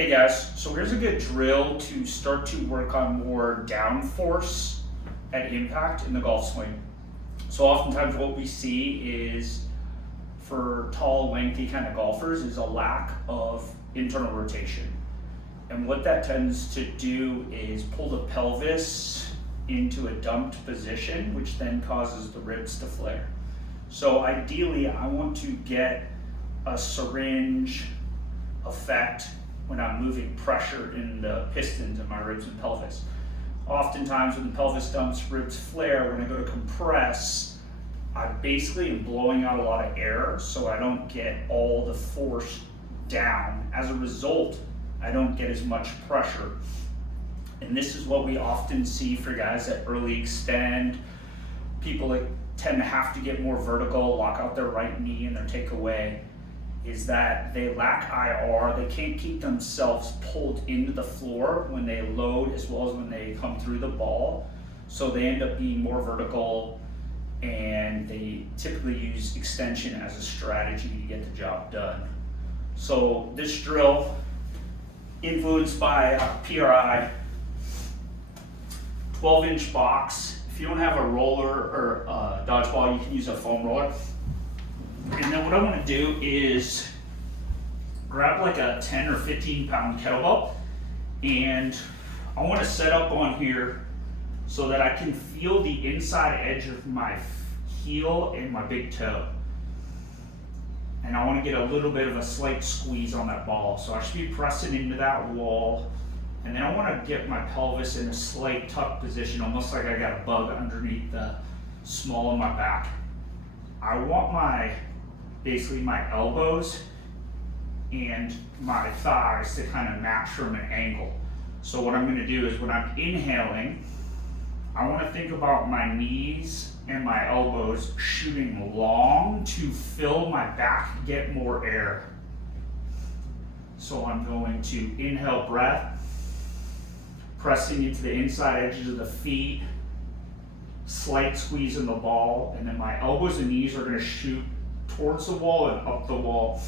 Hey guys, so here's a good drill to start to work on more downforce at impact in the golf swing. So oftentimes what we see is for tall, lengthy kind of golfers is a lack of internal rotation. And what that tends to do is pull the pelvis into a dumped position, which then causes the ribs to flare. So ideally, I want to get a syringe effect when I'm moving pressure in the pistons in my ribs and pelvis. Oftentimes when the pelvis dumps, ribs flare. When I go to compress, I basically am blowing out a lot of air, so I don't get all the force down. As a result, I don't get as much pressure. And this is what we often see for guys that early extend, people that tend to have to get more vertical, lock out their right knee in their takeaway, is that they lack IR. They can't keep themselves pulled into the floor when they load as well as when they come through the ball. So they end up being more vertical, and they typically use extension as a strategy to get the job done. So this drill, influenced by PRI, 12-inch box. If you don't have a roller or a dodgeball, you can use a foam roller. And then what I want to do is grab like a 10 or 15 pound kettlebell, and I want to set up on here so that I can feel the inside edge of my heel and my big toe. And I want to get a little bit of a slight squeeze on that ball. So I should be pressing into that wall. And then I want to get my pelvis in a slight tuck position, almost like I got a bug underneath the small of my back. I want basically my elbows and my thighs to kind of match from an angle. So what I'm going to do is when I'm inhaling, I want to think about my knees and my elbows shooting long to fill my back, get more air. So I'm going to inhale breath, pressing into the inside edges of the feet, slight squeeze in the ball, and then my elbows and knees are going to shoot towards the wall and up the wall,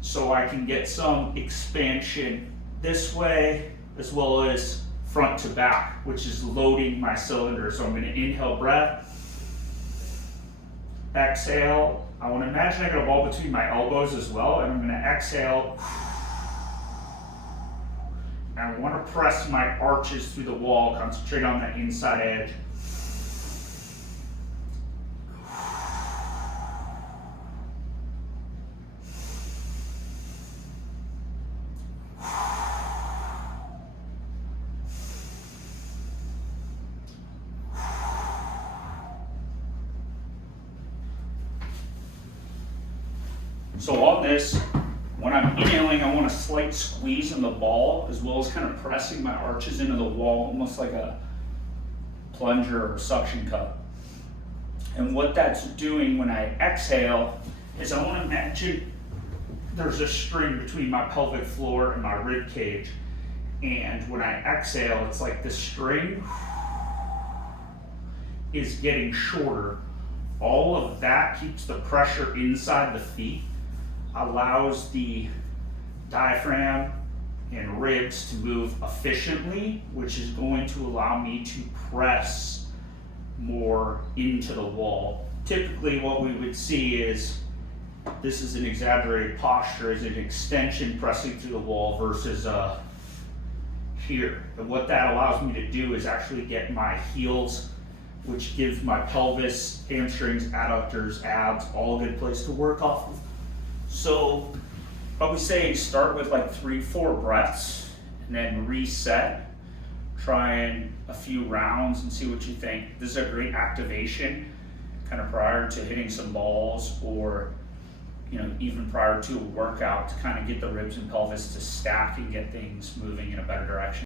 so I can get some expansion this way as well as front to back, which is loading my cylinder. So I'm going to inhale breath, exhale. I want to imagine I got a ball between my elbows as well, and I'm going to exhale. I want to press my arches through the wall, concentrate on that inside edge. So on this, when I'm inhaling, I want a slight squeeze in the ball as well as kind of pressing my arches into the wall, almost like a plunger or suction cup. And what that's doing when I exhale is I want to imagine there's a string between my pelvic floor and my rib cage. And when I exhale, it's like the string is getting shorter. All of that keeps the pressure inside the feet, allows the diaphragm and ribs to move efficiently, which is going to allow me to press more into the wall. Typically what we would see is, this is an exaggerated posture, is an extension pressing through the wall versus here. And what that allows me to do is actually get my heels, which gives my pelvis, hamstrings, adductors, abs, all a good place to work off of. So I would say start with like 3-4 breaths and then reset. Try a few rounds and see what you think. This is a great activation kind of prior to hitting some balls, or even prior to a workout, to kind of get the ribs and pelvis to stack and get things moving in a better direction.